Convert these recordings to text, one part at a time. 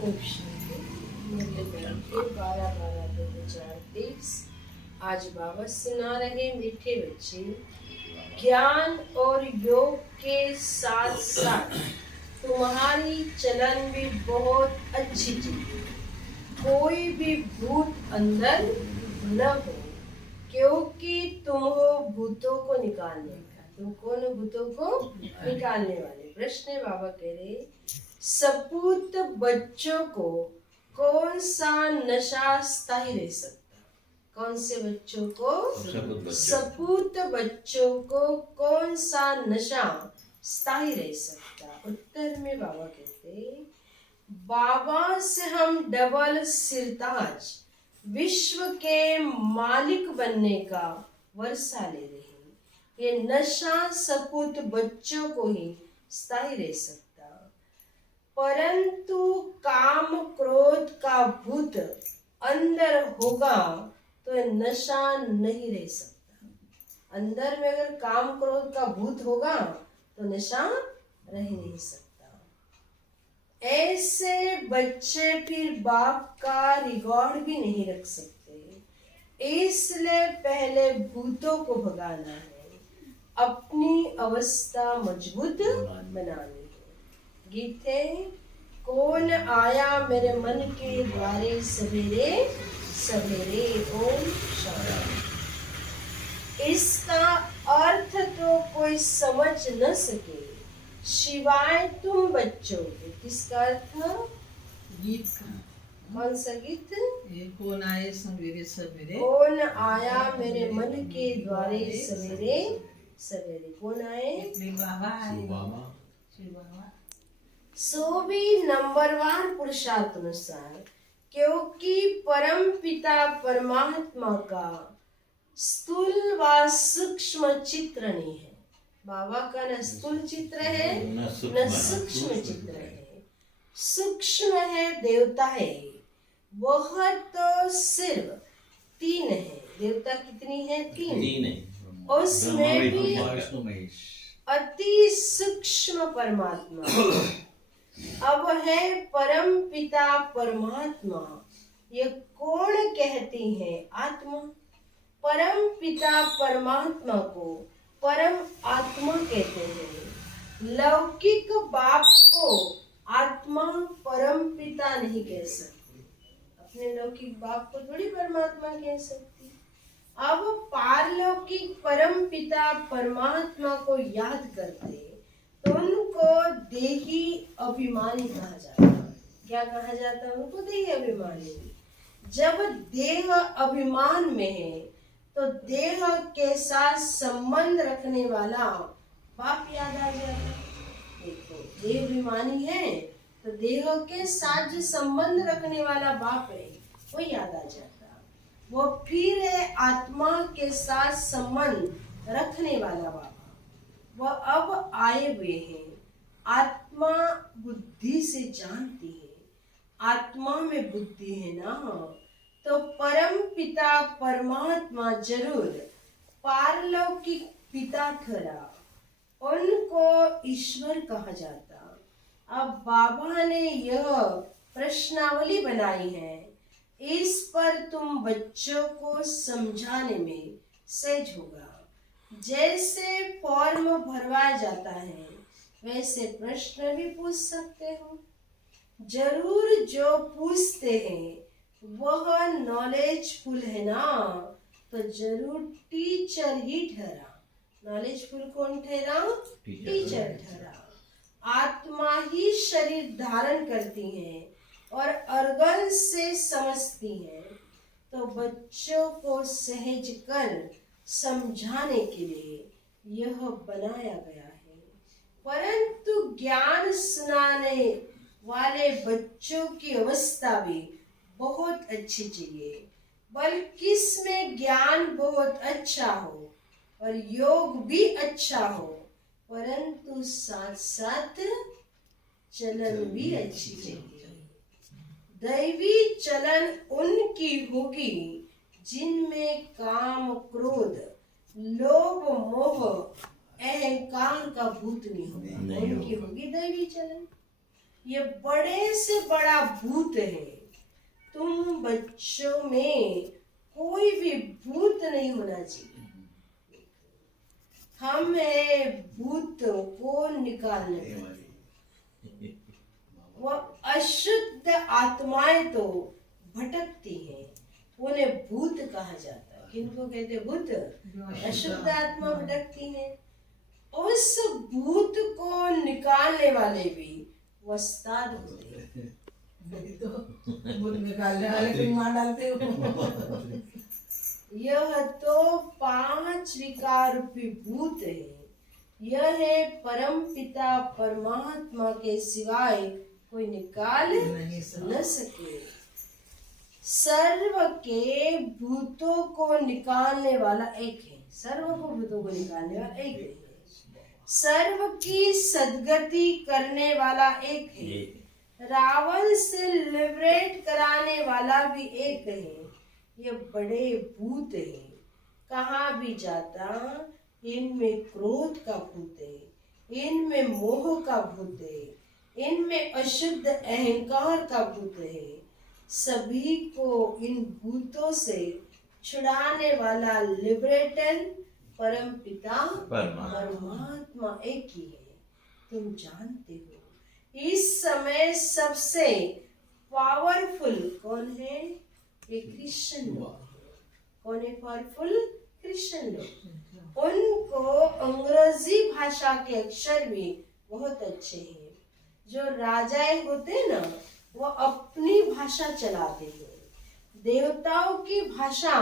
ओम शांति। मूल्य ग्रंथ 12/12/2023। आज बाबा सुना रहे मीठे बच्चे, ज्ञान और योग के साथ साथ तुम्हारी चलन भी बहुत अच्छी चली। कोई भी भूत अंदर न हो, क्योंकि तुम हो भूतों को निकालने का। तुम कौन हो? भूतों को निकालने वाले। प्रश्न बाबा कह रहे, सपूत बच्चों को कौन सा नशा स्थायी रह सकता? कौन से बच्चों को? सपूत बच्चों को कौन सा नशा स्थायी रह सकता? उत्तर में बाबा कहते, बाबा से हम डबल सिरताज विश्व के मालिक बनने का वर्षा ले रहे हैं। ये नशा सपूत बच्चों को ही स्थायी रह सकता, परंतु काम क्रोध का भूत अंदर होगा तो ये नशा नहीं रह सकता। अंदर में अगर काम क्रोध का भूत होगा तो नशा रह नहीं सकता। ऐसे बच्चे फिर बाप का रिकॉर्ड भी नहीं रख सकते, इसलिए पहले भूतों को भगाना है, अपनी अवस्था मजबूत बनानी है। गीत है, कौन आया मेरे मन के द्वारे सवेरे सवेरे। ओम शांति। इसका अर्थ तो कोई समझ न सके शिवाय तुम बच्चों के। किसका अर्थ? गीत का। कौन सा गीत? कौन आए सवेरे सवेरे। कौन आया मेरे मन के द्वारे सवेरे सवेरे। कौन आए? बाबा आए। सो भी नंबरवार पुरुषार्थ अनुसार, क्योंकि परम पिता परमात्मा का स्थूल व सूक्ष्म चित्र नहीं है। बाबा का न स्थूल चित्र है न सूक्ष्म चित्र है। सूक्ष्म है, देवता है, वह तो सिर्फ 3 है। देवता कितनी है? 3 है। उसमें भी अति सूक्ष्म परमात्मा। अब है परम पिता परमात्मा, ये कौन कहती है? आत्मा। परम पिता परमात्मा को परम आत्मा कहते हैं। लौकिक बाप को आत्मा परम पिता नहीं कह सकती, अपने लौकिक बाप को थोड़ी परमात्मा कह सकती। अब पारलौकिक परम पिता परमात्मा को याद करते तो उनको देही अभिमानी कहा जाता। क्या कहा जाता? उनको देही अभिमानी। जब देह अभिमान में है तो देह के साथ संबंध रखने वाला बाप याद आ जाता। देखो, देह अभिमानी है तो देह के साथ जो संबंध रखने वाला बाप है वो याद आ जाता। वो फिर है आत्मा के साथ संबंध रखने वाला बाबा। वह अब आए हुए हैं। आत्मा बुद्धि से जानती है, आत्मा में बुद्धि है ना, तो परम पिता परमात्मा जरूर पारलौकिक पिता ठहरा, उनको ईश्वर कहा जाता। अब बाबा ने यह प्रश्नावली बनाई है, इस पर तुम बच्चों को समझाने में सहज होगा। जैसे फॉर्म भरवाया जाता है वैसे प्रश्न भी पूछ सकते हो। जरूर जो पूछते हैं वह नॉलेजफुल है ना, तो जरूर टीचर ही ठहरा। नॉलेजफुल कौन ठहरा? टीचर ठहरा। आत्मा ही शरीर धारण करती है और अर्गन से समझती है, तो बच्चों को सहज कर समझाने के लिए यह बनाया गया है। परंतु ज्ञान सुनाने वाले बच्चों की अवस्था भी बहुत अच्छी चाहिए, बल्कि इसमें ज्ञान बहुत अच्छा हो और योग भी अच्छा हो, परंतु साथ साथ चलन भी अच्छी चाहिए। दैवी चलन उनकी होगी जिनमें काम क्रोध लोभ मोह अहंकार का भूत नहीं होगा, उनकी होगी दैवी चलन। ये बड़े से बड़ा भूत है। तुम बच्चों में कोई भी भूत नहीं होना चाहिए। हम है भूतों को निकालने वाले। वो अशुद्ध आत्माएं तो भटकती हैं, उन्हें भूत कहा जाता है। किनको कहते हैं? भूत। अशुद्ध आत्मा भटकती है। उस भूत को निकालने वाले भी वस्ताद होते हैं। तो भूत निकालने वाले तुम मार डालते हो। यह तो 5 विकार रूपी भूत है। यह है परम पिता परमात्मा के सिवाय कोई निकाल न सके। सर्व के भूतों को निकालने वाला एक है। सर्व को भूतों को निकालने वाला एक है। सर्व की सद्गति करने वाला एक है। रावण से लिबरेट कराने वाला भी एक है। ये बड़े भूत है, कहाँ भी जाता इनमें क्रोध का भूत है, इनमें मोह का भूत है, इनमें अशुद्ध अहंकार का भूत है। सभी को इन भूतों से छुड़ाने वाला लिबरेटर परम पिता परमात्मा एक ही है। तुम जानते हो इस समय सबसे पावरफुल कौन है? ये क्रिश्चियन लोग। कौन है पावरफुल? क्रिश्चियन लोग। उनको अंग्रेजी भाषा के अक्षर भी बहुत अच्छे हैं। जो राजाएं होते हैं ना, वो अपनी भाषा चलाते हैं। देवताओं की भाषा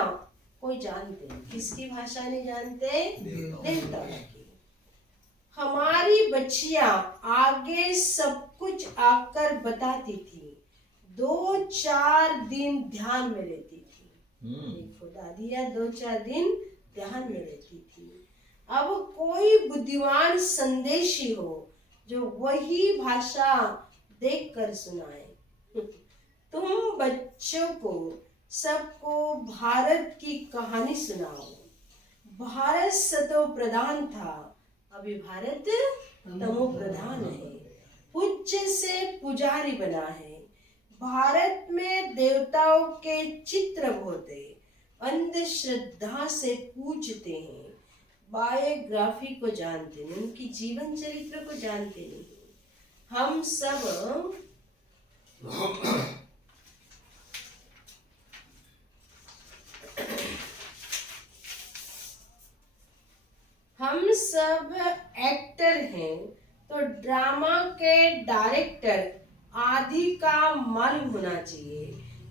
कोई जानते नहीं। किसकी भाषा नहीं जानते? देवताओं की। हमारी बच्चियां आगे सब कुछ आकर बताती थी। 2-4 दिन ध्यान में रहती थी। देखो दादिया 2-4 दिन ध्यान में रहती थी। अब कोई बुद्धिमान संदेशी हो जो वही भाषा देखकर सुनाए। तुम बच्चों को सबको भारत की कहानी सुनाओ। भारत सतो प्रधान था, अभी भारत तमो प्रधान है। पूज्य से पुजारी बना है। भारत में देवताओं के चित्र होते, अंधश्रद्धा से पूजते हैं। बायोग्राफी को जानते नहीं, उनकी जीवन चरित्र को जानते नहीं। हम सब एक्टर हैं, तो ड्रामा के डायरेक्टर आदि का मालूम होना चाहिए।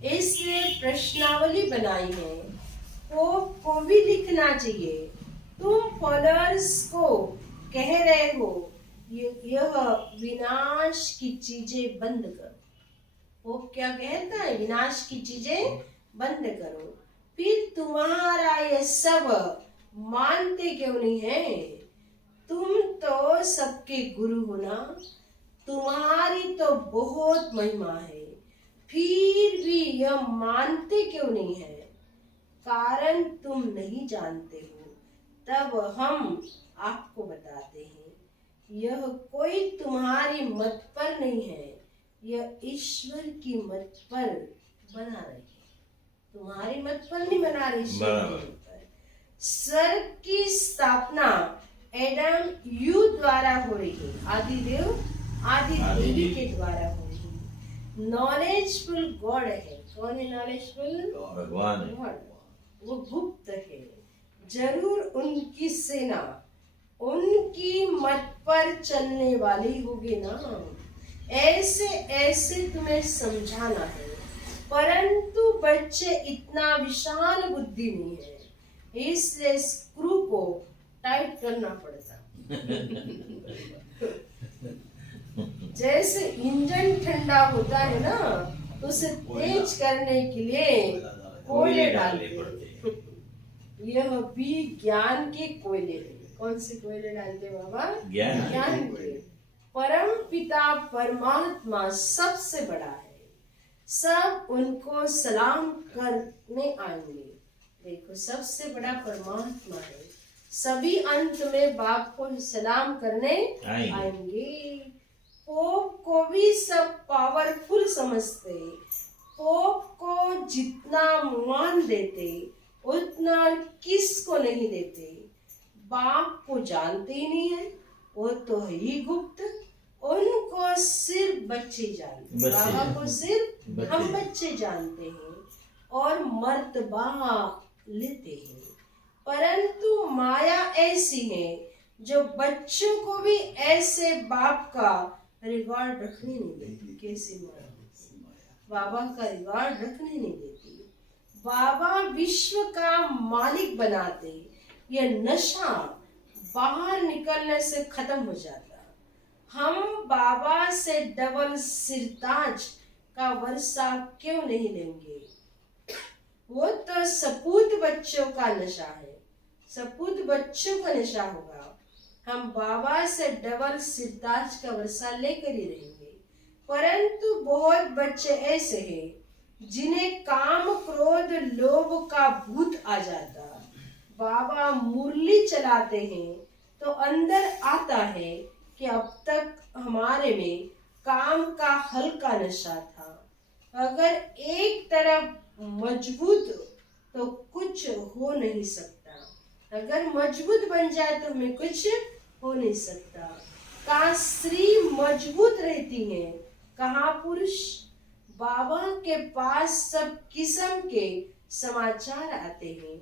इसलिए प्रश्नावली बनाई है, को भी लिखना चाहिए। तुम फॉलोअर्स को कह रहे हो यह विनाश की चीजें बंद करो। वो क्या कहता है? विनाश की चीजें बंद करो। फिर तुम्हारा ये सब मानते क्यों नहीं है? तुम तो सबके गुरु हो ना, तुम्हारी तो बहुत महिमा है, फिर भी यह मानते क्यों नहीं है? कारण तुम नहीं जानते हो। तब हम आपको बताते हैं, यह कोई तुम्हारी मत पर नहीं है, यह ईश्वर की मत पर बना रही है। तुम्हारी मत पर नहीं बना रही, ईश्वर की मत पर। स्वर्ग की स्थापना एडम यू द्वारा हो रही है। आदि देवी के द्वारा हो रही है। नॉलेजफुल गॉड है। कौन है नॉलेजफुल? भगवान। वो गुप्त है। जरूर उनकी सेना उनकी मत पर चलने वाली होगी ना। ऐसे तुम्हें समझाना है, परंतु बच्चे इतना विशाल बुद्धि नहीं है, इसलिए स्क्रू को टाइट करना पड़ता। जैसे इंजन ठंडा होता है ना, तो उसे तेज करने के लिए कोयले डालते हैं। यह भी ज्ञान के कोयले हैं। कौन से कोयले डालते बाबा? ज्ञान के। परम पिता परमात्मा सबसे बड़ा है। सब उनको सलाम करने आएंगे। देखो सबसे बड़ा परमात्मा है। सभी अंत में बाप को सलाम करने आएंगे। पोप को भी सब पावरफुल समझते, पोप को जितना मान देते उतना किसको नहीं देते। बाप को जानते ही नहीं है, वो तो है ही गुप्त, उनको सिर्फ बच्चे जानते, बाबा को सिर्फ हम बच्चे जानते हैं और मर्तबा लेते हैं। परंतु माया ऐसी है जो बच्चों को भी ऐसे बाप का रिवार्ड रखने नहीं देती। कैसी माया? बाबा का रिवार्ड रखने नहीं देती। बाबा विश्व का मालिक बनाते, यह नशा बाहर निकलने से खत्म हो जाता। हम बाबा से डबल सिरताज का वर्षा क्यों नहीं लेंगे? वो तो सपूत बच्चों का नशा है, सपूत बच्चों का नशा होगा। हम बाबा से डबल सिरताज का वर्षा लेकर ही रहेंगे। परंतु बहुत बच्चे ऐसे हैं जिन्हें काम क्रोध लोभ का भूत आ जाता। बाबा मुरली चलाते हैं तो अंदर आता है कि अब तक हमारे में काम का हल्का नशा था। अगर एक तरफ मजबूत तो कुछ हो नहीं सकता, अगर मजबूत बन जाए तो हमें कुछ हो नहीं सकता। कहाँ स्त्री मजबूत रहती है, कहाँ पुरुष। बाबा के पास सब किस्म के समाचार आते हैं।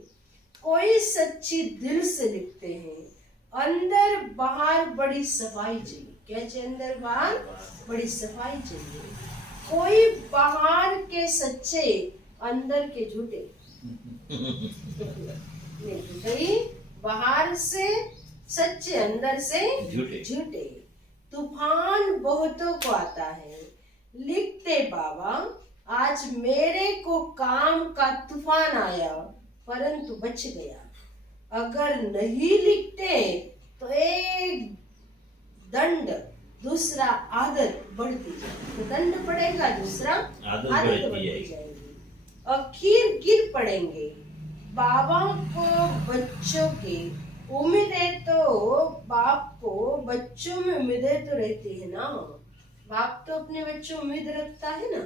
कोई सच्ची दिल से लिखते हैं, अंदर बाहर बड़ी सफाई चाहिए। क्या चाहिए? अंदर बाहर बड़ी सफाई चाहिए। कोई बाहर के सच्चे, अंदर के झूठे। नहीं, बाहर से सच्चे, अंदर से झूठे। तूफान बहुतों को आता है, लिखते बाबा आज मेरे को काम का तूफान आया परंतु बच गया। अगर नहीं लिखते तो एक दंड, दूसरा आदत बढ़ती जाएगी। तो दंड पड़ेगा, दूसरा आदत बढ़ती जाएगी, आखिर गिर पड़ेंगे। बाबा को बच्चों की उम्मीदें तो, बाप को बच्चों में उम्मीदें तो रहती है ना। बाप तो अपने बच्चों में उम्मीद रखता है ना।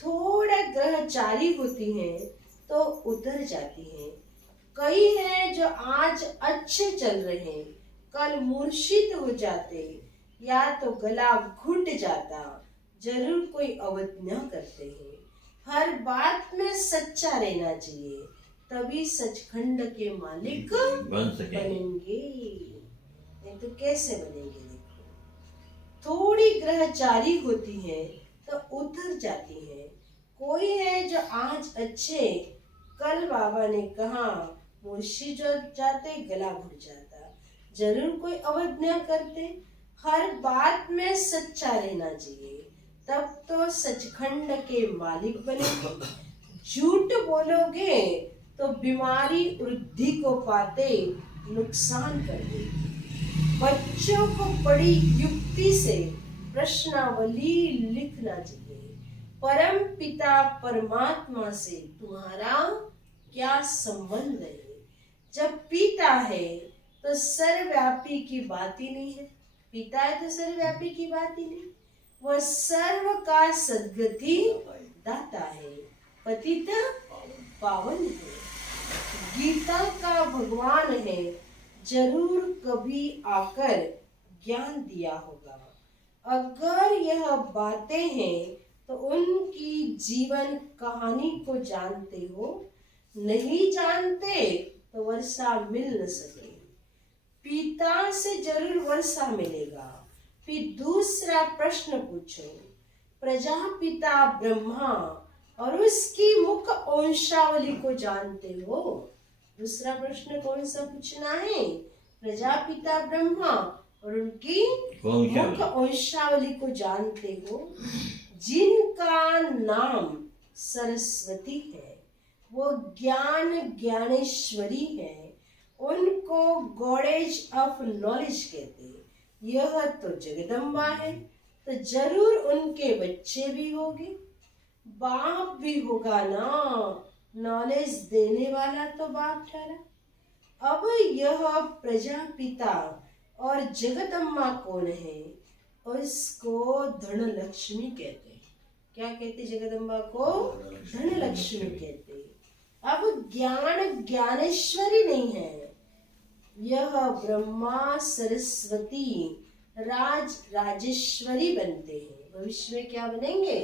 थोड़ा ग्रहचारी होती हैं तो उतर जाती हैं। कई हैं जो आज अच्छे चल रहे हैं, कल मूर्छित हो जाते या तो गला घुट जाता। जरूर कोई अवज्ञा करते हैं। हर बात में सच्चा रहना चाहिए, तभी सचखंड के मालिक बनेंगे। नहीं तो कैसे बनेंगे? देखो, थोड़ी ग्रहचारी होती है तो उतर जाती है। कोई है जो आज अच्छे, कल बाबा ने कहा मूर्छित जो जाते, गला घुट जाता। जरूर कोई अवज्ञा करते। हर बात में सच्चा रहना चाहिए, तब तो सचखंड के मालिक बनेंगे। झूठ बोलोगे तो बीमारी वृद्धि को पाते नुकसान कर देगी। बच्चों को बड़ी युक्ति से प्रश्नावली लिखना चाहिए। परम पिता परमात्मा से तुम्हारा क्या संबंध है? जब पिता है तो सर्वव्यापी की बात ही नहीं है। पिता है तो सर्वव्यापी की बात ही नहीं। वह सर्व का सद्गति दाता है, पतित पावन है, गीता का भगवान है। जरूर कभी आकर ज्ञान दिया होगा। अगर यह बातें हैं तो उनकी जीवन कहानी को जानते हो। नहीं जानते तो वर्षा मिल न सके। पिता से जरूर वर्षा मिलेगा। फिर दूसरा प्रश्न पूछो, प्रजापिता ब्रह्मा और उसकी मुख वंशावली को जानते हो? दूसरा प्रश्न कौन सा पूछना है? प्रजापिता ब्रह्मा और उनकी मुख वंशावली को जानते हो? जिनका नाम सरस्वती है, वो ज्ञान ज्ञानेश्वरी है। उनको गॉडेज ऑफ नॉलेज कहते हैं। यह तो जगदम्बा है, तो जरूर उनके बच्चे भी होंगे, बाप भी होगा ना। नॉलेज देने वाला तो बाप ठहरा। अब यह प्रजापिता और जगदम्बा कौन है? उसको धन लक्ष्मी कहते हैं। क्या कहते हैं? जगदम्बा को धन लक्ष्मी कहते हैं। अब ज्ञान ज्ञानेश्वरी नहीं है, यह ब्रह्मा सरस्वती राजेश्वरी बनते हैं। भविष्य में क्या बनेंगे?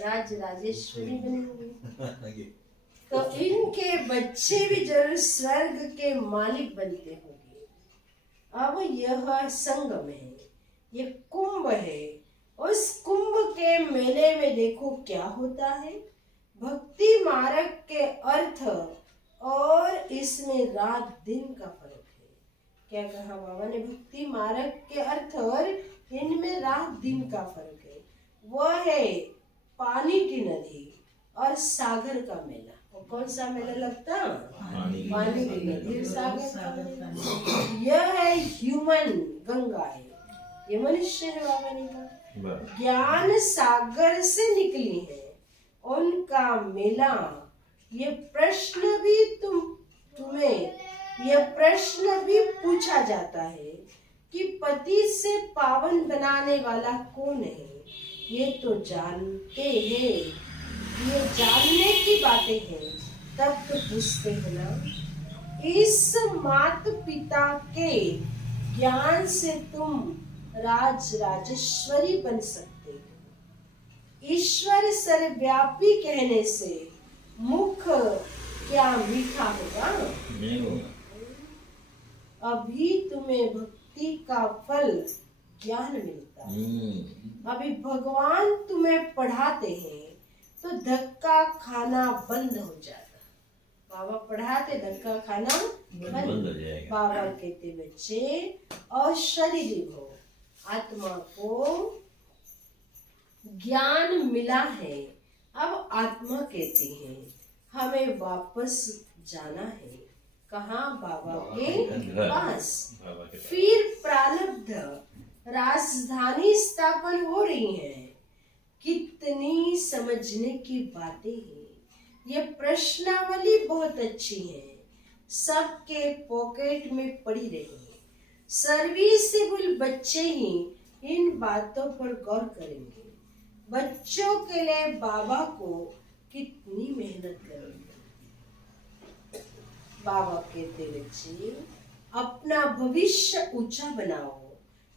राजेश्वरी बनेंगे। तो इनके बच्चे भी जरूर स्वर्ग के मालिक बनते होंगे। अब यह संगम है, ये कुंभ है। उस कुंभ के मेले में देखो क्या होता है। भक्ति मार्ग के अर्थ और इसमें रात दिन का फर्क है। क्या कहा बाबा ने? भक्ति मार्ग के अर्थ और इनमें रात दिन का फर्क है। वह है पानी की नदी और सागर का मेला। और कौन सा मेला लगता? पानी की नदी और सागर का मेला। यह है ह्यूमन गंगा है, ये मनुष्य है। बाबा ने कहा ज्ञान सागर से निकली है उनका मेला। ये प्रश्न भी तुम्हें यह प्रश्न भी पूछा जाता है कि पति से पावन बनाने वाला कौन है। ये तो जानते हैं, ये जानने की बातें हैं, तब तो पूछते हैं ना। इस माता पिता के ज्ञान से तुम राजेश्वरी बन सकते हो। ईश्वर सर्वव्यापी कहने से मुख क्या मीठा होगा? नहीं होगा। अभी तुम्हें भक्ति का फल ज्ञान मिलता है। अभी भगवान तुम्हें पढ़ाते हैं तो धक्का खाना बंद हो जाता। बाबा पढ़ाते, धक्का खाना बंद हो जाएगा। बाबा कहते बच्चे और शरीर हो, आत्मा को ज्ञान मिला है। अब आत्मा कहती है हमें वापस जाना है। कहाँ? बाबा के पास। फिर प्रारब्ध राजधानी स्थापन हो रही है। कितनी समझने की बातें हैं। ये प्रश्नावली बहुत अच्छी है, सबके पॉकेट में पड़ी रही। सर्विसेबल बच्चे ही इन बातों पर गौर करेंगे। बच्चों के लिए बाबा को कितनी मेहनत करेंगे। बाबा कहते बच्चे अपना भविष्य ऊंचा बनाओ,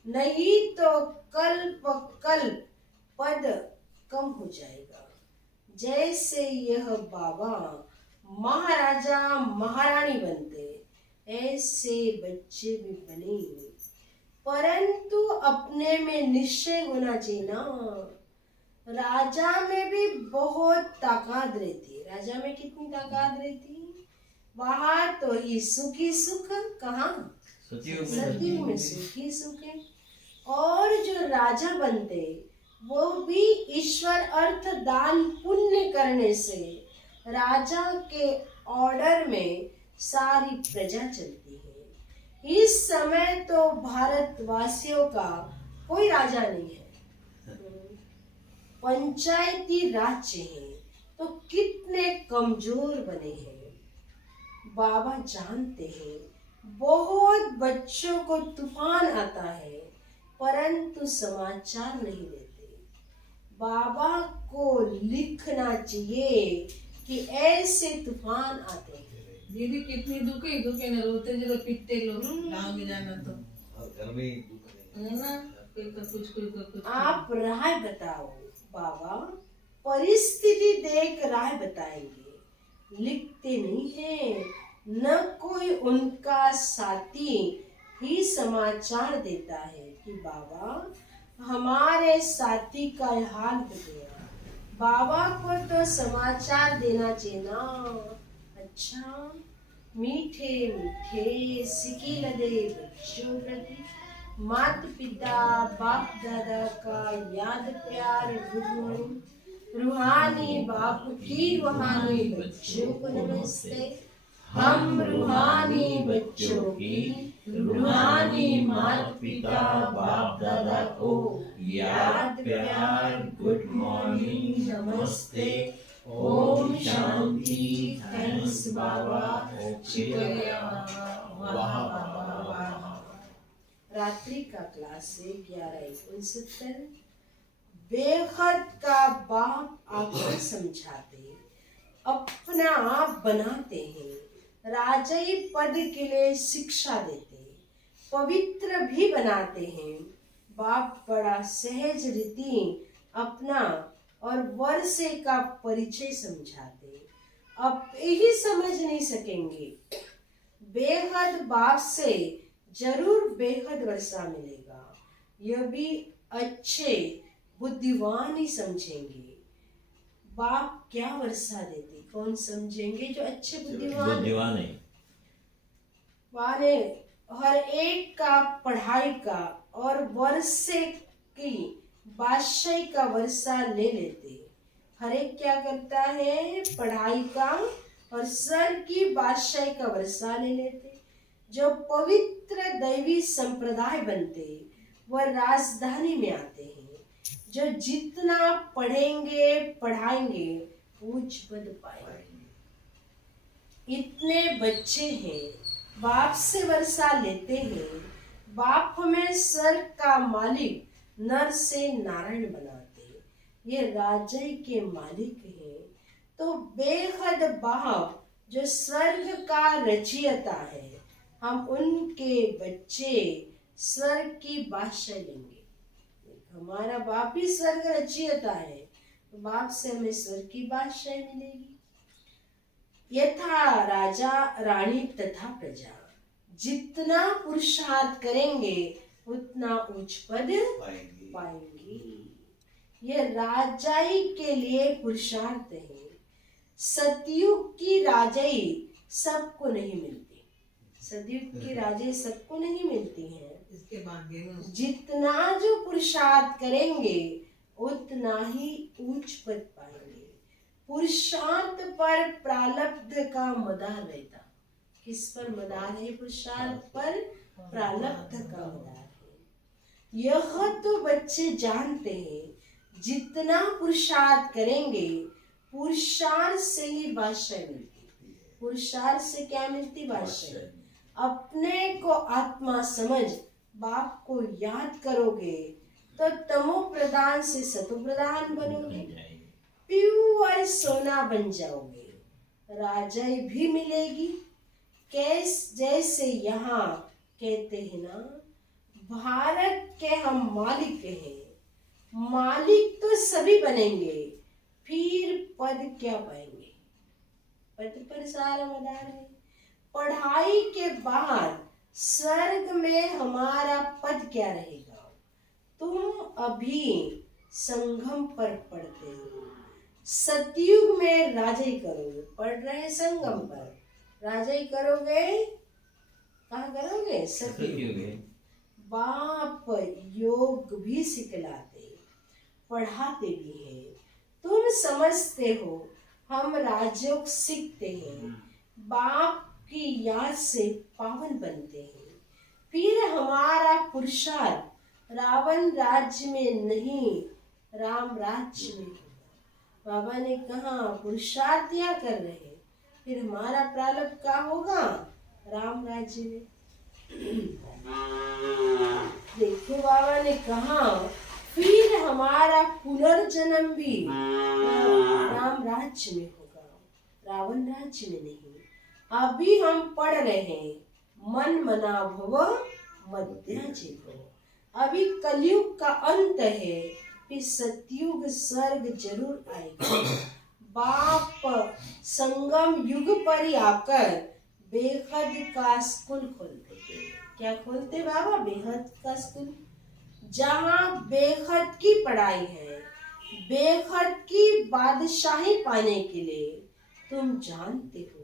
नहीं तो कल्प कल्प पद कम हो जाएगा। जैसे यह बाबा महाराजा महारानी बनते, ऐसे बच्चे भी बनेंगे। परंतु अपने में निश्चय होना चाहिए ना। राजा में भी बहुत ताकत रहती। राजा में कितनी ताकत रहती? वहां तो ही सुखी सुख, कहाँ? सतयुग में सुखी सुख है। और जो राजा बनते वो भी ईश्वर अर्थ दान पुण्य करने से राजा के ऑर्डर में सारी प्रजा चलती है। इस समय तो भारतवासियों का कोई राजा नहीं है, पंचायती राज्य है, तो कितने कमजोर बने हैं। बाबा जानते हैं बहुत बच्चों को तूफान आता है, परंतु समाचार नहीं देते। बाबा को लिखना चाहिए कि ऐसे तूफान आते हैं। दीदी कितनी दुखे न रोते जो पिटते लोग गाँव में जाना तो घर में है ना। कोई का कुछ आप राय बताओ। बाबा परिस्थिति देख राय बताएंगे, लिखते नहीं है। न कोई उनका साथी ही समाचार देता है कि बाबा हमारे साथी का हाल हो गया। बाबा को तो समाचार देना चाहिए ना। अच्छा, मीठे मीठे सिकी लदे बच्चों प्रति माता पिता बाप दादा का याद प्यार रूहानी बाप की रूहानी बच्चों को नमस्ते। हम रूहानी बच्चों की रूहानी माता पिता बाप दादा को याद प्यार गुड मॉर्निंग नमस्ते। ओम शांति। थैंक्स बाबा। शुक्रिया। वाह वाह वाह। रात्रि का क्लास है 11:69। बेखत का बाप आकर समझाते, अपना आप बनाते हैं, राजाई पद के लिए शिक्षा देते, पवित्र भी बनाते हैं। बाप बड़ा सहज रीति अपना और वर्षे का परिचय समझाते। अब यही समझ नहीं सकेंगे, बेहद बाप से जरूर बेहद वर्षा मिलेगा। यह भी अच्छे बुद्धिमान ही समझेंगे। बाप क्या वर्षा देते, कौन समझेंगे? जो अच्छे बुद्धिमान है। माने हर एक का पढ़ाई का और वर्षे की बादशाही का वर्षा ले लेते। हर एक क्या करता है? पढ़ाई का और सर की बादशाही का वर्षा ले लेते। जो पवित्र दैवी संप्रदाय बनते वह राजधानी में आते हैं। जो जितना पढ़ेंगे पढ़ाएंगे उच्च पद पाएंगे। इतने बच्चे हैं, बाप से वर्षा लेते हैं। बाप हमें स्वर्ग का मालिक नर से नारायण बनाते, ये राजाई के मालिक हैं। तो बेहद बाप जो स्वर्ग का रचयिता है, हम उनके बच्चे स्वर्ग की बादशाही लेंगे। हमारा बाप ही स्वर्ग रचयिता है, तो बाप से हमें स्वर्ग की बादशाही मिलेगी। यथा राजा रानी तथा प्रजा, जितना पुरुषार्थ करेंगे उतना उच्च पद पाएंगे। ये राजाई के लिए पुरुषार्थ है। सतयुग की राजाई सबको नहीं मिलती, सतयुग की राजाई सबको नहीं मिलती है। इसके बाद जितना जो पुरुषार्थ करेंगे उतना ही उच्च पद पाएंगे। पुरुषार्थ पर प्रारब्ध का मदार रहता। किस पर मदार है? पुरुषार्थ पर प्रारब्ध का मदार है। यह तो बच्चे जानते हैं, जितना पुरुषार्थ करेंगे पुरुषार्थ से ही बादशाही मिलती। पुरुषार्थ से क्या मिलती? बादशाही। अपने को आत्मा समझ बाप को याद करोगे तो तमो प्रधान से सतो प्रधान बनोगे, प्योर सोना बन जाओगे, राजाई भी मिलेगी। जैसे यहाँ कहते हैं ना, भारत के हम मालिक हैं, मालिक तो सभी बनेंगे, फिर पद क्या पाएंगे? पद पर सारा मदार है। पढ़ाई के बाद स्वर्ग में हमारा पद क्या रहेगा? तुम अभी संगम पर पढ़ते हो, सतयुग में राजाई करोगे। पढ़ रहे संगम पर, राजाई करोगे कहाँ करोगे? सतयुग। बाप योग भी सिखलाते, पढ़ाते भी हैं। तुम समझते हो हम राजयोग सीखते हैं, बाप की याद से पावन बनते हैं। फिर हमारा पुरुषार्थ रावण राज्य में नहीं, राम राज्य में होगा। बाबा ने कहा पुरुषार्थ क्या कर रहे हैं, फिर हमारा प्रारब्ध का होगा राम राज्य में। देखो बाबा ने कहा फिर हमारा पुनर्जन्म भी राम राज्य में होगा, रावण राज्य में नहीं। अभी हम पढ़ रहे हैं मन मना भव मध्याजितो। अभी कलयुग का अंत है, फिर सतयुग स्वर्ग जरूर आएगा। बाप संगम युग पर ही आकर बेहद का स्कूल खोलते। क्या खोलते बाबा? बेहद का स्कूल, जहाँ बेहद की पढ़ाई है। बेहद की बादशाही पाने के लिए तुम जानते हो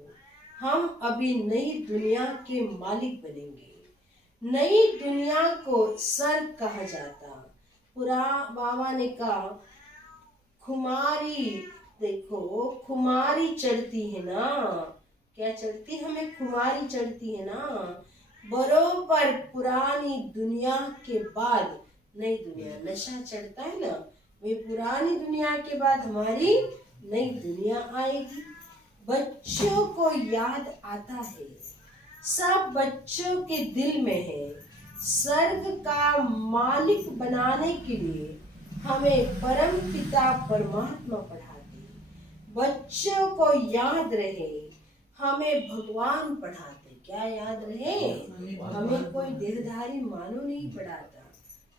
हम अभी नई दुनिया के मालिक बनेंगे। नई दुनिया को स्वर्ग कहा जाता। पूरा बाबा ने कहा खुमारी, देखो खुमारी चढ़ती है ना, क्या चढ़ती? हमें खुमारी चढ़ती है ना। बरोबर पुरानी दुनिया के बाद नई दुनिया, नशा चढ़ता है ना, वे पुरानी दुनिया के बाद हमारी नई दुनिया आएगी। बच्चों को याद आता है, सब बच्चों के दिल में है। स्वर्ग का मालिक बनाने के लिए हमें परम पिता परमात्मा पढ़ाते। बच्चों को याद रहे हमें भगवान पढ़ाते। क्या याद रहे? हमें कोई देहधारी मानो नहीं पढ़ाता,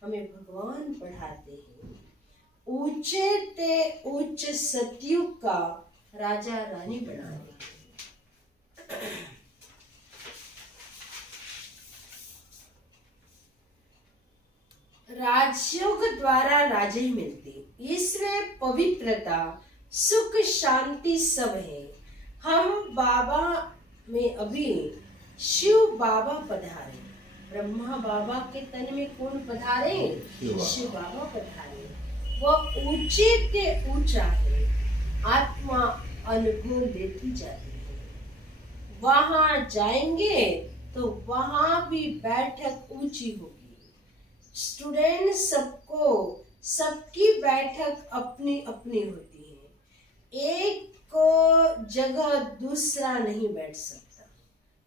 हमें भगवान पढ़ाते हैं। ऊंचे ते उच्च सतयुग का राजा रानी बना दे। राजयोग द्वारा राजे मिलते, इसमें पवित्रता सुख शांति सब है। हम बाबा में अभी शिव बाबा पधारे। ब्रह्मा बाबा के तन में कौन पधारे? शिव बाबा पधारे। वह ऊंचे के ऊंचा है, आत्मा अनुभव लेती जाती है। वहां जाएंगे तो वहां भी बैठक ऊंची होगी। स्टूडेंट सबकी बैठक अपनी अपनी होती है। एक को जगह दूसरा नहीं बैठ सकता,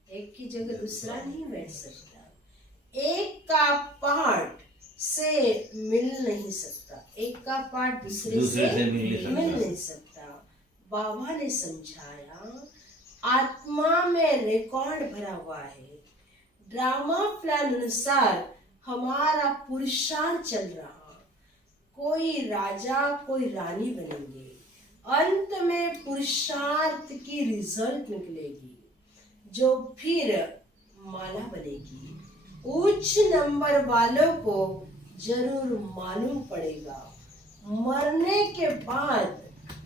एक की जगह दूसरा नहीं बैठ सकता। एक का पार्ट से मिल नहीं सकता, एक का पार्ट दूसरे से मिल नहीं सकता। बाबा ने समझाया, आत्मा में रिकॉर्ड भरा हुआ है। ड्रामा प्लान अनुसार हमारा पुरुषार्थ चल रहा। कोई राजा कोई रानी बनेंगे, अंत में पुरुषार्थ की रिजल्ट निकलेगी, जो फिर माला बनेगी। उच्च नंबर वालों को जरूर मालूम पड़ेगा, मरने के बाद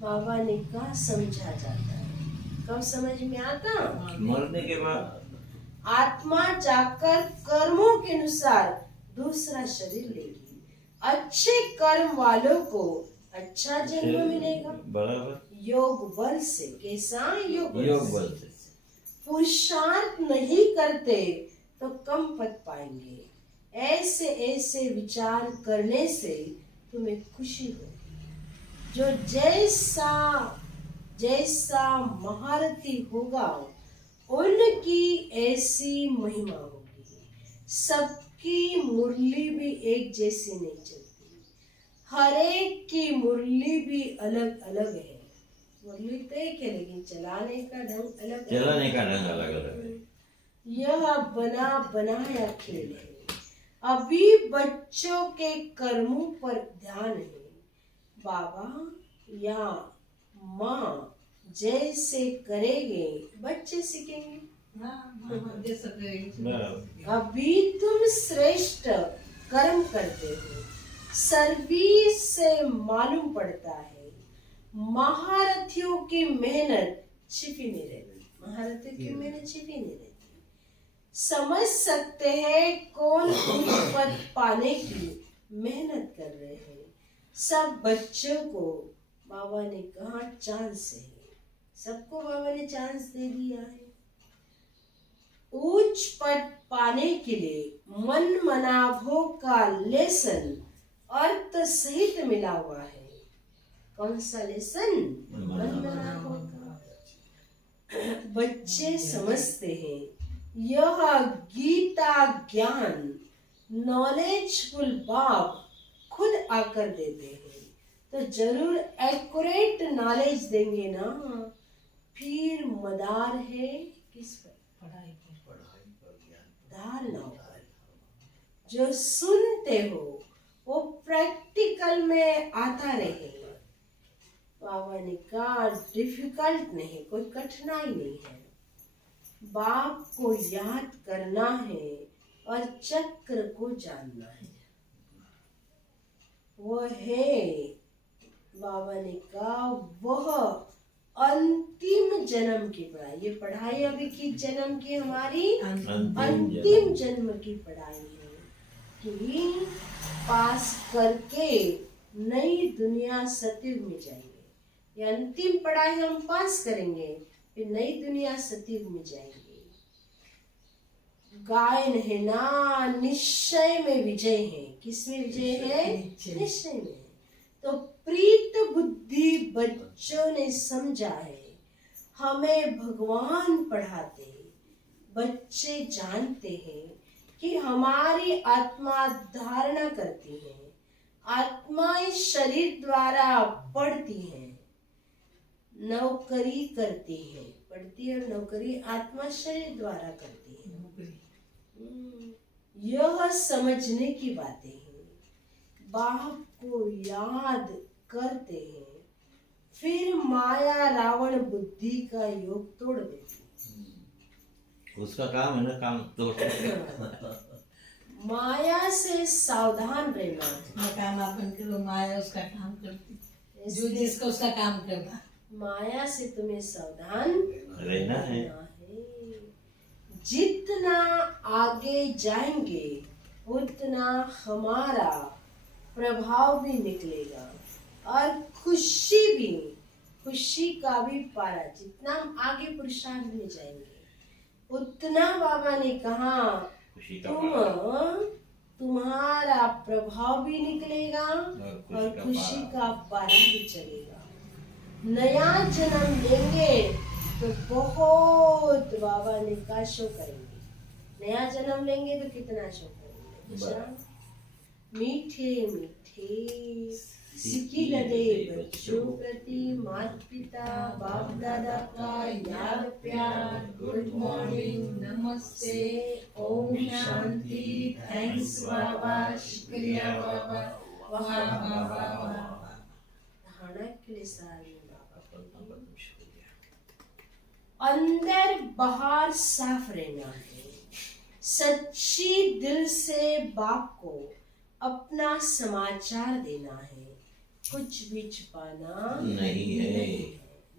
बाबा ने कहा समझा जाता है। कब समझ में आता? मरने के बाद आत्मा जाकर कर्मों के अनुसार दूसरा शरीर लेगी। अच्छे कर्म वालों को अच्छा जन्म मिलेगा, बराबर योग बल से। कैसा? योग बल से। पुरुषार्थ नहीं करते तो कम पद पाएंगे। ऐसे ऐसे विचार करने से तुम्हें खुशी होगी। जो जैसा जैसा महारथी होगा उनकी ऐसी महिमा होगी। सबकी मुरली भी एक जैसी नहीं चलती, हर एक की मुरली भी अलग अलग है। मुरली तो एक है लेकिन चलाने का ढंग अलग है। यह बना बनाया खेल है। अभी बच्चों के कर्मों पर ध्यान है। बाबा या माँ जैसे करेंगे बच्चे सीखेंगे। अभी तुम श्रेष्ठ कर्म करते हो, सर्विस से मालूम पड़ता है महारथियों की मेहनत छिपी नहीं रहती। महारथियों की मेहनत छिपी नहीं रहती। समझ सकते हैं कौन उच्च पद पाने की मेहनत कर रहे हैं। सब बच्चों को बाबा ने कहा चांस है, सबको बाबा ने चांस दे दिया है। उच्च पद पाने के लिए मन मनाभों का लेसन अर्थ सहित मिला हुआ है। कौन सा लेसन? मन मनाभों का। बच्चे समझते हैं यह गीता ज्ञान नॉलेजफुल बाप खुद आकर देते हैं, तो जरूर एक्यूरेट नॉलेज देंगे ना। फिर मदार है किस पर? धारणा पर। जो सुनते हो वो प्रैक्टिकल में आता रहेगा। बाबा ने कहा डिफिकल्ट नहीं, कोई कठिनाई नहीं है। बाप को याद करना है और चक्र को जानना है। वह है, बाबा ने कहा वह अंतिम जन्म की पढ़ाई। ये पढ़ाई अभी की जन्म की हमारी अंतिम जन्म की पढ़ाई है कि पास करके नई दुनिया सतयुग में जाएंगे। ये अंतिम पढ़ाई हम पास करेंगे, फिर नई दुनिया सतयुग में जाएंगे। गायन है ना, निश्चय में विजय है। किसमें विजय है? निश्चय में। तो प्रीत बुद्धि बच्चों ने समझा है हमें भगवान पढ़ाते। बच्चे जानते हैं कि हमारी आत्मा धारणा करती है, आत्मा इस शरीर द्वारा पढ़ती है, नौकरी करती है, पढ़ती और नौकरी आत्मा शरीर द्वारा करती है। यह समझने की बातें हैं। बाप को याद करते हैं, फिर माया रावण बुद्धि का योग तोड़ देती है। उसका काम है ना, काम तो माया से सावधान रहना है। अपना काम अपन करो, माया उसका काम करती, जो जिसका उसका काम करना। माया से तुम्हें सावधान रहना है। जितना आगे जाएंगे उतना हमारा प्रभाव भी निकलेगा और खुशी का भी पारा। जितना हम आगे पुरुषार्थ में जाएंगे उतना बाबा ने कहा खुशी का पारा। तुम्हारा प्रभाव भी निकलेगा और खुशी का पारा भी चलेगा। नया जन्म लेंगे तो बहुत बाबा ने का शो करेंगे। नया जन्म लेंगे तो कितना शो करेंगे। मीठे मीठे सिकी लदे बच्चों प्रति माता पिता बाप दादा का याद प्यार। गुड मॉर्निंग, नमस्ते, ओम शांति, थैंक्स बाबा, शुक्रिया बाबा, वाह बाबा, धारणा के लिए सारी अंदर बाहर साफ रहना है। सच्ची दिल से बाप को अपना समाचार देना है, कुछ भी छुपाना नहीं है।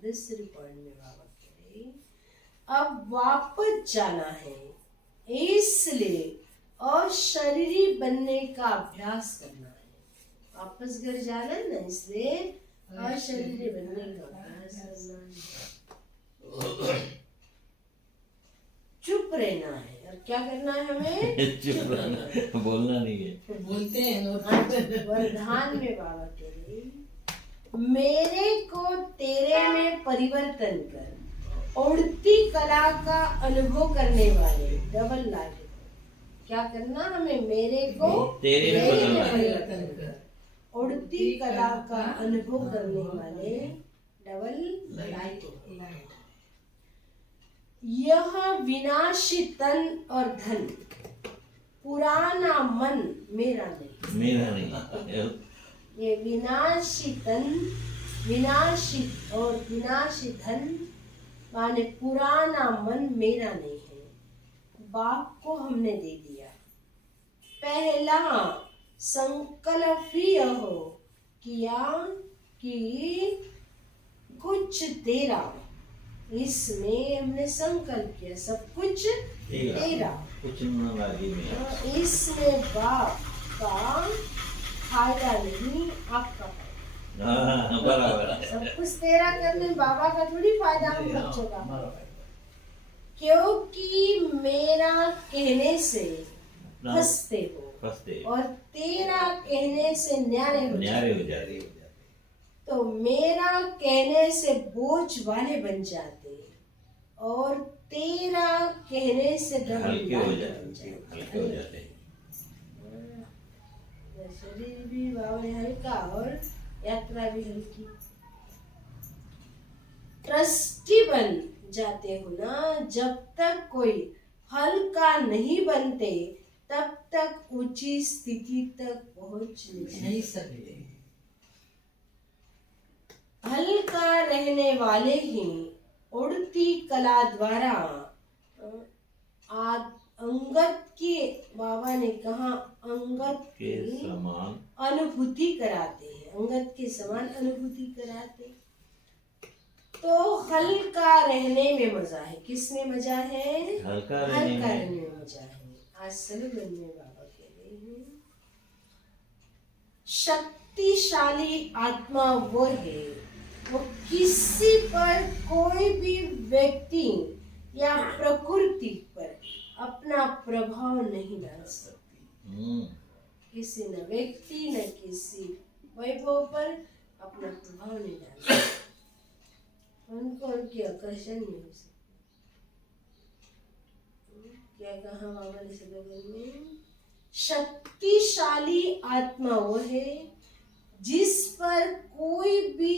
दूसरी पॉइंट में बाबा कह रहे अब वापस जाना है, इसलिए अशरीरी बनने का अभ्यास करना है। वापस घर जाना है ना, इसलिए अशरीरी बनने का अभ्यास करना है। चुप रहना है और क्या करना है हमें? चुप रहना, बोलना नहीं है। तो बोलते हैं लोग। वरदान में बाबा कह रहे मेरे को तेरे में परिवर्तन कर, उड़ती कला का अनुभव करने वाले डबल लाइट। क्या करना हमें? मेरे को तेरे में परिवर्तन कर, उड़ती कला का अनुभव करने वाले डबल लाइट। यह विनाशी तन और धन, पुराना मन मेरा नहीं। मेरा नहीं। ये विनाशी तन, विनाशी और विनाशी धन माने पुराना मन मेरा नहीं है। बाप को हमने दे दिया। पहला संकल्प ही हो किया कि कुछ तेरा, इसमें हमने संकल्प किया सब कुछ तेरा। कुछ बाकी में इसमें बाप का फायदा नहीं, आपका फायदा। बराबर। सब कुछ तेरा करने में बाबा का थोड़ी फायदा हम बच्चों का। क्योंकि मेरा कहने से फंसते हो और तेरा कहने से न्यारे हो जाते। तो मेरा कहने से बोझ वाले बन जाते और तेरा कहने से हल्के हो जाते। शरीर भी बाबा ने हल्का और यात्रा भी हल्की। ट्रस्टी बन जाते हो ना, जब तक कोई हल्का नहीं बनते तब तक ऊंची स्थिति तक पहुंच नहीं सकते। हल्का रहने वाले ही उड़ती कला द्वारा अंगत की, बाबा ने कहा अंगत के समान अनुभूति कराते हैं, अंगत के समान अनुभूति कराते। तो हल्का रहने में मजा है। किसमें मजा है? हल्का रहने में मजा है। आज सलून में बाबा कह रहे हैं शक्तिशाली आत्मा वो है, वो किसी पर, कोई भी व्यक्ति या प्रकृति पर अपना प्रभाव नहीं डाल सकती। किसी न व्यक्ति न किसी वैभव पर अपना प्रभाव नहीं डाल सकती। उनको उनकी आकर्षण नहीं हो सकती। क्या कहा बाबा ने स्लोगन में? शक्तिशाली आत्मा वो है जिस पर कोई भी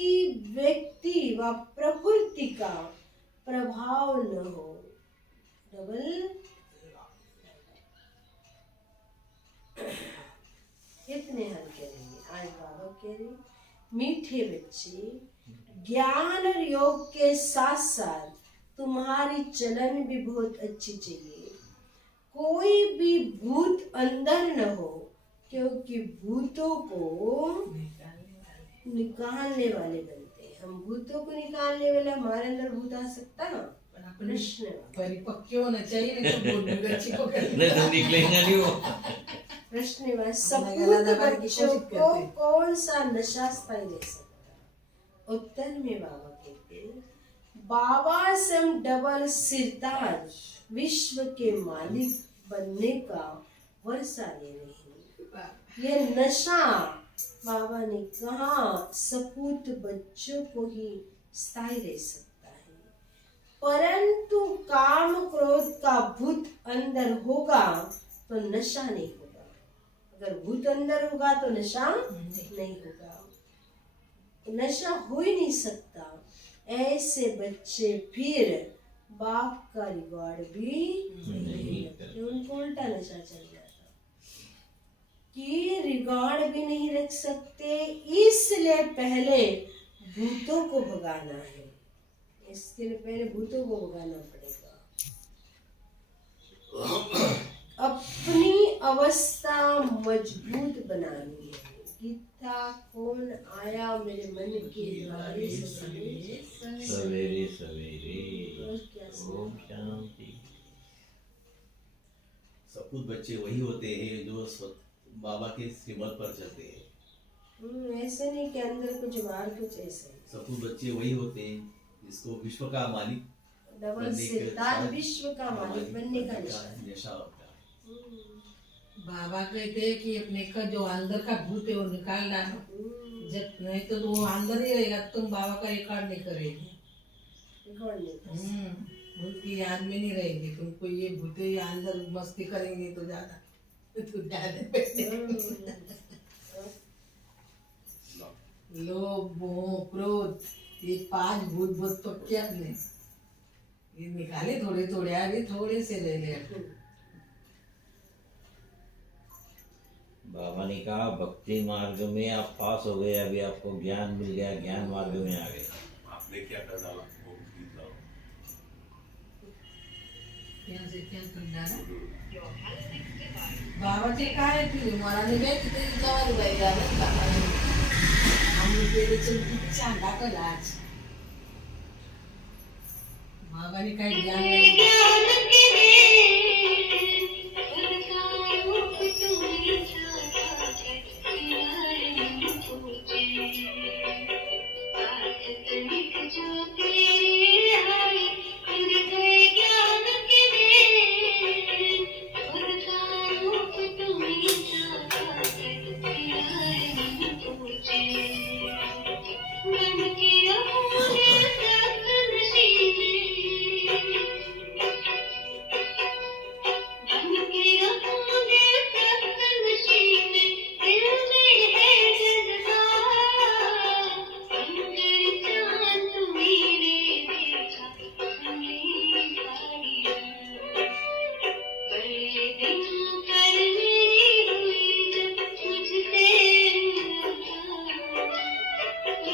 व्यक्ति व प्रकृति का प्रभाव न हो। डबल कितने हल्के रहेंगे आज बाबा कह रहे, मीठे बच्चे, ज्ञान और योग के साथ साथ तुम्हारी चलन भी बहुत अच्छी चाहिए। कोई भी भूत अंदर न हो, क्योंकि भूतों को निकालने वाले बनते हैं। हम भूतों को निकालने वाले, हमारे अंदर भूत आ सकता ना? प्रश्न परिपक्व होना चाहिए, नहीं तो बहुत बच्ची को नहीं तो निकलेगा नहीं वो। प्रश्न सपूत बच्चों को कौन सा नशा स्थायी दे सकता? उत्तर में बाबा कहते, बाबा से हम डबल सिरताज विश्व के मालिक बनने का वर्षा ले रहे हैं। यह नशा बाबा ने कहा सपूत बच्चों को ही स्थायी रह सकता है, परंतु काम क्रोध का भूत अंदर होगा तो नशा नहीं होगा। अगर भूत अंदर होगा तो नशा नहीं होगा, नशा हो ही नहीं सकता। ऐसे बच्चे फिर बाप का रिकॉर्ड भी नहीं रखते, उनको उल्टा नशा चल जाता कि रिकॉर्ड भी नहीं रख सकते। इसलिए पहले भूतों को भगाना है, इसके लिए पहले भूतों को भगाना पड़ेगा। अपनी अवस्था मजबूत बनानी है। गीता कौन आया मेरे मन के द्वारे सवेरे सवेरे सवेरे। और क्या ओम शांति। सपूत बच्चे वही होते हैं जो बाबा के श्रीमत पर चलते हैं। ऐसे नहीं कि अंदर कुछ बाहर कुछ, ऐसे सपूत बच्चे वही होते हैं जिसको विश्व का मालिक डबल बनने के सिरताज साथ विश्व का मालिक बनने का नशा होता है। बाबा कहते हैं कि अपने का जो अंदर का भूत है वो निकाल डालो, जब नहीं तो वो अंदर ही रहेगा, तुम बाबा का रिकॉर्ड नहीं करेगी, रिकॉर्ड नहीं कर सकते। भूत की याद में नहीं रहेगी तुमको। ये भूत ये अंदर मस्ती करेंगे तो ज्यादा लोभ मोह क्रोध, ये 5 भूत बहुत पक्के अपने, ये निकाले थोड़े थोड़े, अभी थोड़े से ले ले। बाबा ने कहा भक्ति मार्ग में आप पास हो गए, अभी आपको ज्ञान मिल गया, ज्ञान मार्ग में आ गए। आपने क्या कर डाला वो गीत गाओ। यहाँ से क्या कर डाला? बाबा जी कहा है कि महारानी गए कि तेरी दवा दवाई डाला हम तेरे चल पीछा डाकर आज बाबा ने कहा ज्ञान नहीं।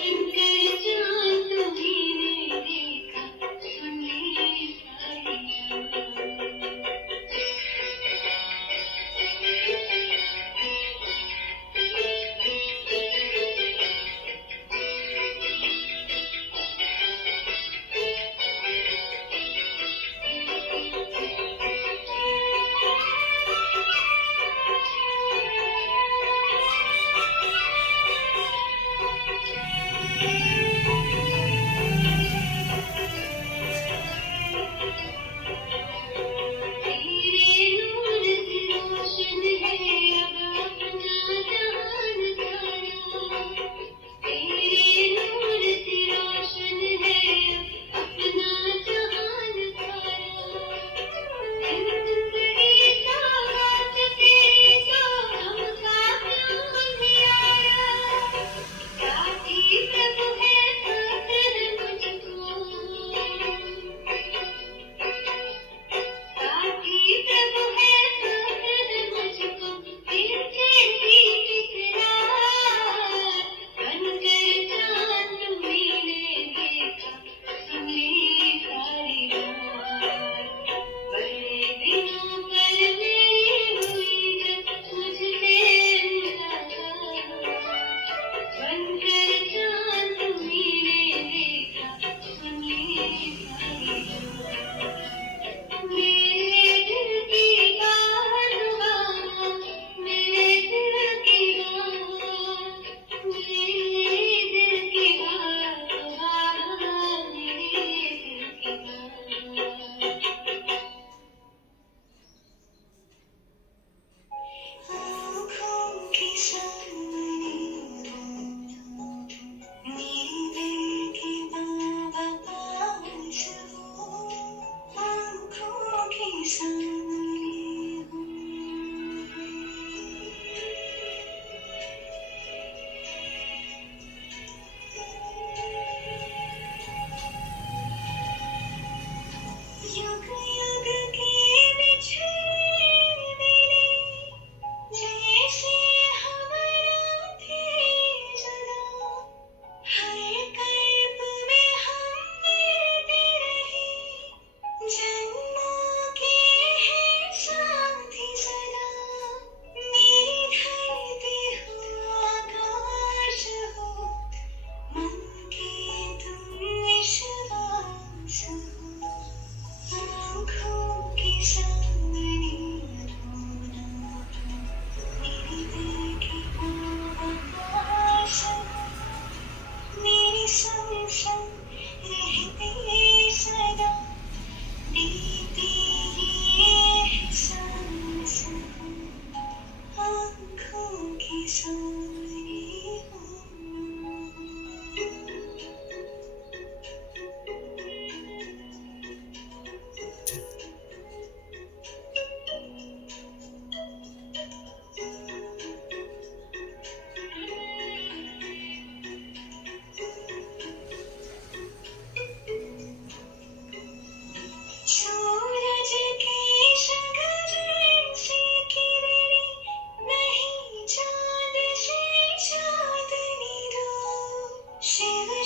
Thank you.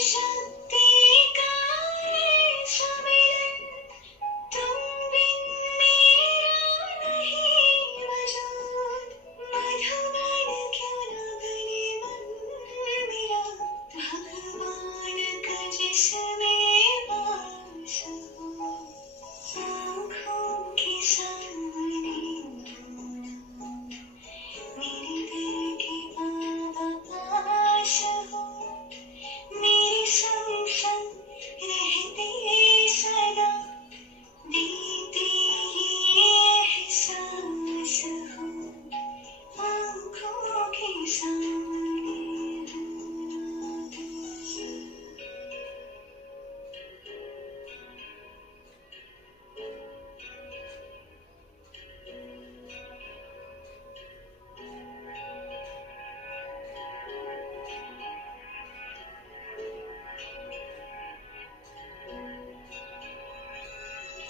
शक्ति का है सम्मिलन, तुम बिन मेरा नहीं वजूद, मधुबन क्यों न बने मन मेरा, भगवान का जिसमें वास हो, आँखों के सामने मेरे दिल के पास हो, मेरे संग संग रहते सदा, देते ये एहसास हो, आँखों के सामने।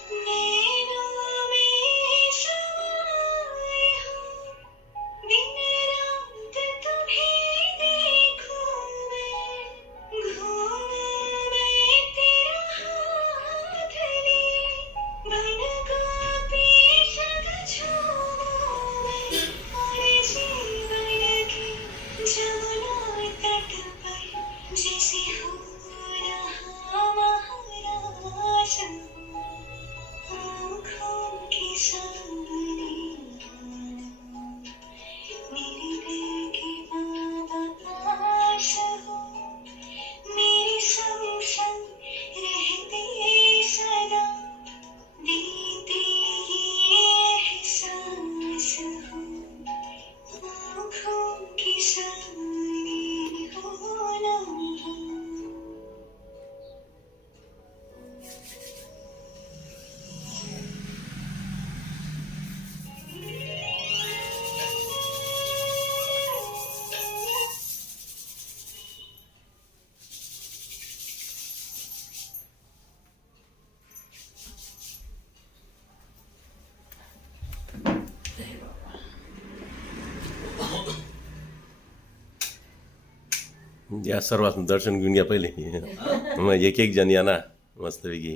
नैनों में समाए हो, दिन रात तुम्हें देखूं मैं, घूमूं मैं तेरा हाथ लिए, बन गोपी संग झूमूं मैं, और जीवन के जमुना तट पर जैसे हो रहा महाराज, आँखों के सामने मेरे दिल के पास हो, मेरे संग संग रहते सदा, देते ये एहसास हो, आँखों के सामने होना हो। या सर्वांचं दर्शन घेऊन घ्या पहिले मग एक एक जण या ना मस्तपैकी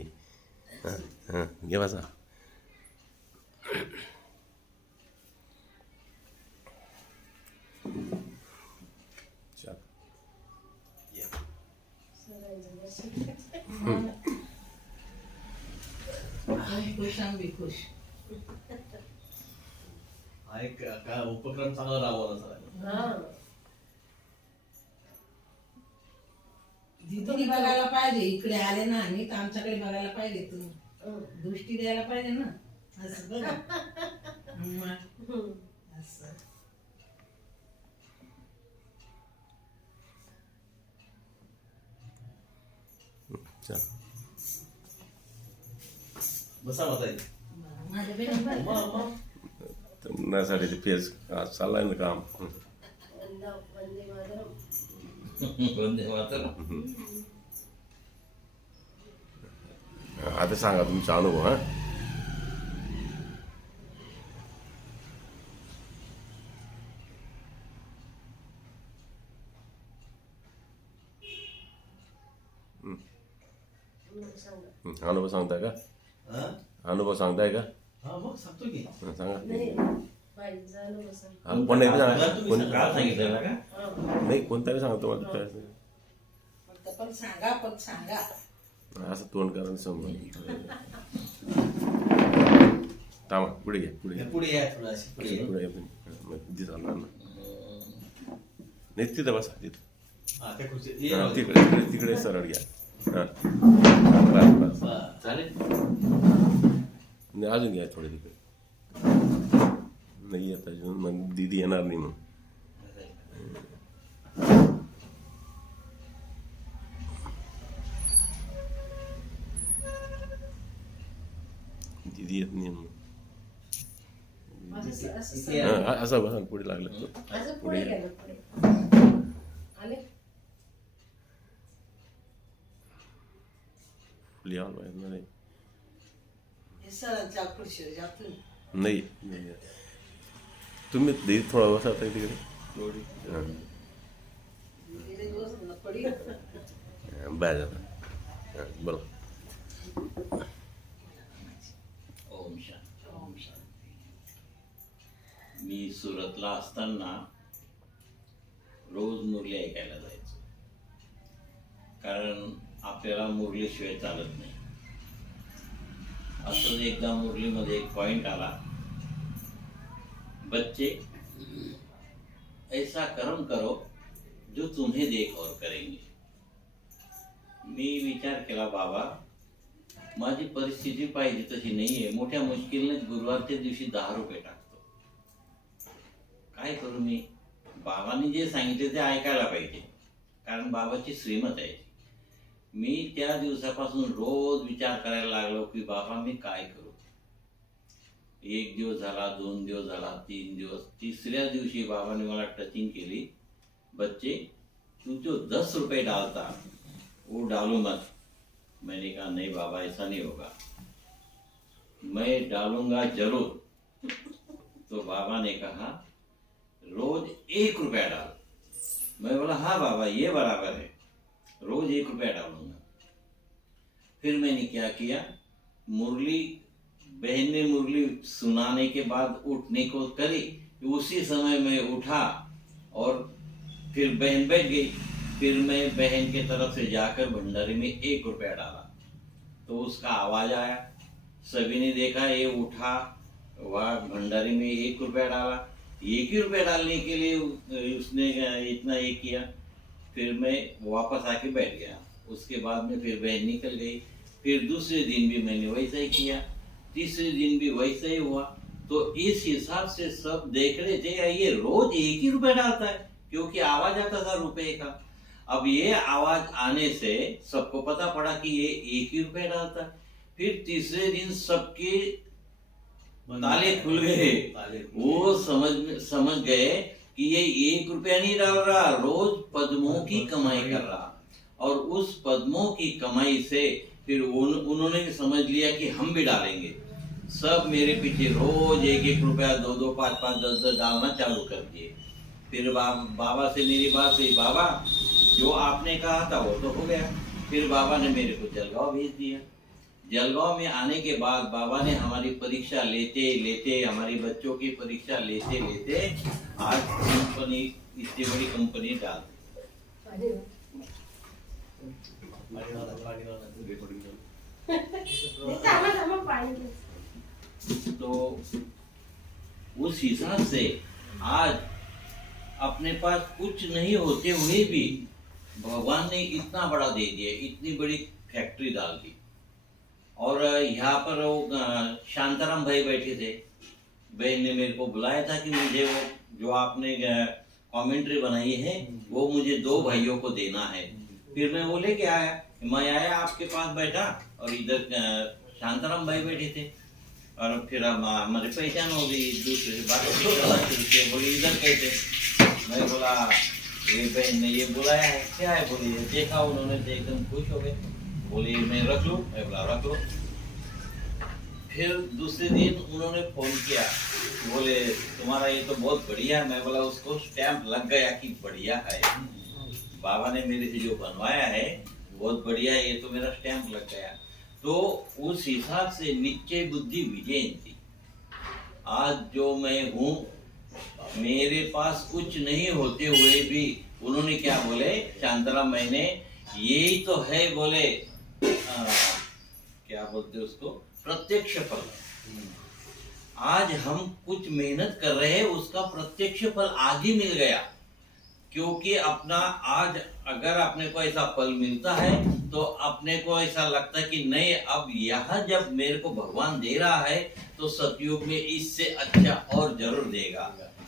हां हां घे बसा चल. आई खुश आम्ही खुश. हा एक काय उपक्रम चांगला राबवला सर. हा दीदीने बघायला पाहिजे, इकडे आले ना आणि तर आमच्याकडे बघायला पाहिजे, तुम्ही दृष्टी द्यायला पाहिजे ना, असं बघा मग असं. चल. बसा बताई. माझ्या बहिणी तुम्हासाठी ते फेस आज चाललाय ना काम वंदे मातरम. वंदे मातरम. आता सांगा तुमचा अनुभव हा. अनुभव सांगताय का? हा? अनुभव सांगताय का? हा मग सांगतो की. सांगा. नाही पाहिजे झालं बसा. हा, कोण नाही ते सांगा. कोण काल सांगितलं का? नाही कोणतरी सांगा तुम्हाला काय फक्त पण सांगा, पण सांगा. असं तोंड करा समोर. थांबा पुढे घ्या पुढे घ्या पुढे या थोडाशी पुढे या. पुढे दिसणार ना नाही तिथं बसा तिथं. हा त्या खुर्ची ये हा, राहू दे. तिकडे तिकडे तिकडे सरळ घ्या. हा बस बस. हा, चालेल. नाही, अजून घ्या थोडे तिकडे. नाही येत अजून मग दीदी येणार नाही मग. दीदी येत नाही मग. असं इथे या. हा, असं बसा पुढे लागलं असं पुढे गेलं पुढे आले. पुढे यावं पाहिजे नाही. हे सरांच्या खुर्शीवर जातो. नाही नाही. तुम्ही दीदी थोडा बसा ताई तिकडे. गेले दिवस ना पडी. बाहेर जाता हां, बोला. ओम शांती. मी सुरतला असताना रोज मुरली ऐकायला जायचो, कारण आपल्याला मुरलीशिवाय चालत नाही. असंच एकदा मुरलीमध्ये एक पॉइंट आला, बच्चे ऐसा कर्म करो जो तुम्हें देख और करेंगे. मी विचार केला, बाबा माझी परिस्थिती पाहिजे तशी नाहीये, मोठ्या मुश्किलने गुरुवारच्या दिवशी 10 रुपये टाकतो. काय करू मी? बाबांनी जे सांगितले ते ऐकायला पाहिजे, कारण बाबाची श्रीमत आहे. मी त्या दिवसापासून रोज विचार करायला लागलो की बाबा मी काय करू. 1 दिवस झाला, 2 दिवस झाला, 3 दिवस. तीसऱ्या दिवशी बाबाने मला टचिंग केली, बच्चे तू जो 10 रुपए डालता वो डालो मत. मैंने कहा नहीं बाबा, ऐसा नहीं होगा, मैं डालूंगा जरूर. तो बाबा ने कहा रोज 1 रुपया डाल. मैं बोला हाँ बाबा ये बराबर है, रोज 1 रुपया डालूंगा. फिर मैंने क्या किया, मुरली बहन ने मुरली सुनाने के बाद उठने को करी, उसी समय मैं उठा और फिर बहन बैठ गई. फिर मैं बहन के तरफ से जाकर भंडारी में 1 रुपया डाला, तो उसका आवाज आया. सभी ने देखा, ये उठा, वह भंडारी में 1 रुपया डाला. 1 ही रुपया डालने के लिए उसने इतना ये किया. फिर मैं वापस आके बैठ गया. उसके बाद में फिर बहन निकल गई. फिर दूसरे दिन भी मैंने वैसा ही किया, तीसरे दिन भी वैसा ही हुआ. तो इस हिसाब से सब देख रहे थे, ये रोज 1 ही रुपया डालता है, क्योंकि आवाज आता था रुपए का. अब ये आवाज आने से सबको पता पड़ा कि ये 1 ही रुपया डालता है. फिर तीसरे दिन सबके ताले खुल गए. वो समझ गए कि ये 1 रुपया नहीं डाल रहा, रोज पद्मों की कमाई कर रहा. और उस पद्मों की कमाई से फिर उन्होंने भी समझ लिया कि हम भी डालेंगे. सब मेरे पीछे रोज 1-1 रुपया, 2-2, 5-5, 10-10 डालना चालू कर दिए. फिर बाबा से मेरी बात हुई, बाबा जो आपने कहा था वो तो हो गया. फिर बाबा ने मेरे को जलगांव भेज दिया. जलगांव में आने के बाद बाबा ने हमारी परीक्षा लेते लेते, हमारी बच्चों की परीक्षा लेते लेते आज कंपनी, इतनी बड़ी कंपनी डाल दी. तो उस हिसाब से आज अपने पास कुछ नहीं होते हुए भी भगवान ने इतना बड़ा दे दिया, इतनी बड़ी फैक्ट्री डाल दी. और यहाँ पर वो शांताराम भाई बैठे थे. बहन ने मेरे को बुलाया था कि मुझे वो जो आपने कमेंट्री बनाई है वो मुझे 2 भाइयों को देना है. फिर मैं वो लेके आया. मैं आया, आपके पास बैठा और इधर शांताराम भाई बैठे थे. और फिर हमारी पहचान हो गई, दूसरे से बात बोली इधर कैसे. मैं बोला ये बहन ने ये बुलाया है, क्या है बोली. देखा उन्होंने तो एकदम खुश हो गए. बोली मैं रख लूं. मैं बोला रख लो. फिर दूसरे दिन उन्होंने फोन किया, बोले तुम्हारा ये तो बहुत बढ़िया है. मैं बोला उसको स्टैंप लग गया कि बढ़िया है. बाबा ने मेरे से जो बनवाया है बहुत बढ़िया है, ये तो मेरा स्टैंप लग गया. तो उस हिसाब से निश्चय बुद्धि विजयंती. आज जो मैं हूँ, मेरे पास कुछ नहीं होते हुए भी उन्होंने क्या बोले, शांताराम मैंने यही तो है बोले, क्या बोलते उसको, प्रत्यक्ष फल. आज हम कुछ मेहनत कर रहे हैं, उसका प्रत्यक्ष फल आज ही मिल गया. क्योंकि अपना आज अगर अपने को ऐसा फल मिलता है तो अपने को ऐसा लगता है कि नहीं, अब यह जब मेरे को भगवान दे रहा है तो सतयुग में इससे अच्छा और जरूर देगा.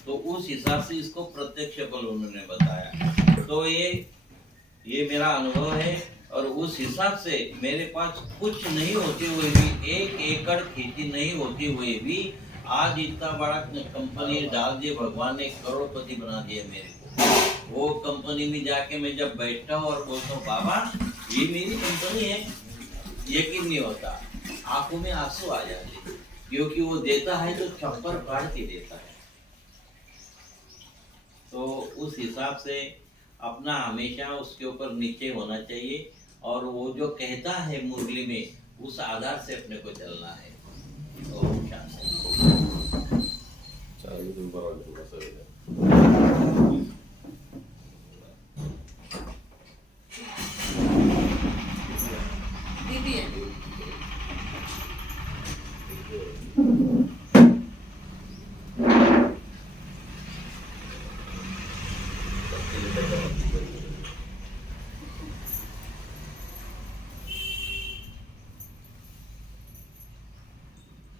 तो उस हिसाब से इसको प्रत्यक्ष फल उन्होंने बताया. तो ये मेरा अनुभव है. और उस हिसाब से मेरे पास कुछ नहीं होते हुए भी, 1 एकड़ खेती नहीं होते हुए भी आज इतना बड़ा कंपनी डाल दिए भगवान ने, करोड़पति बना दिया मेरे को. वो कंपनी में जाके मैं जब बैठता हूँ और बोलता हूँ बाबा ये मेरी कंपनी है, यकीन नहीं होता, आंखों में आंसू आ जाते. क्योंकि वो देता है तो छप्पर फाड़ के देता है. तो उस हिसाब से अपना हमेशा उसके ऊपर निश्चय होना चाहिए. और वो जो कहता है मुरली में उस आधार से अपने को चलना है। ओम शांति। चालेल, तुम्ही बरोबर मस्त वेगळं. दीदी आहे.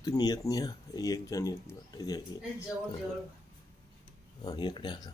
तुम्ही येत नाही हा, एक जण येत नाही. नाही, जवळ जवळ हा, इकडे आता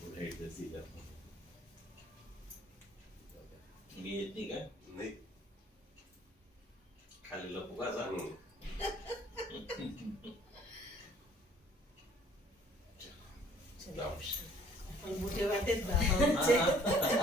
पुढे एकदा सीधा. मी येत नाही का? नाही. खाली लपुकाचा. जाऊ. पण मोठे वाटेत बाबा आमचे.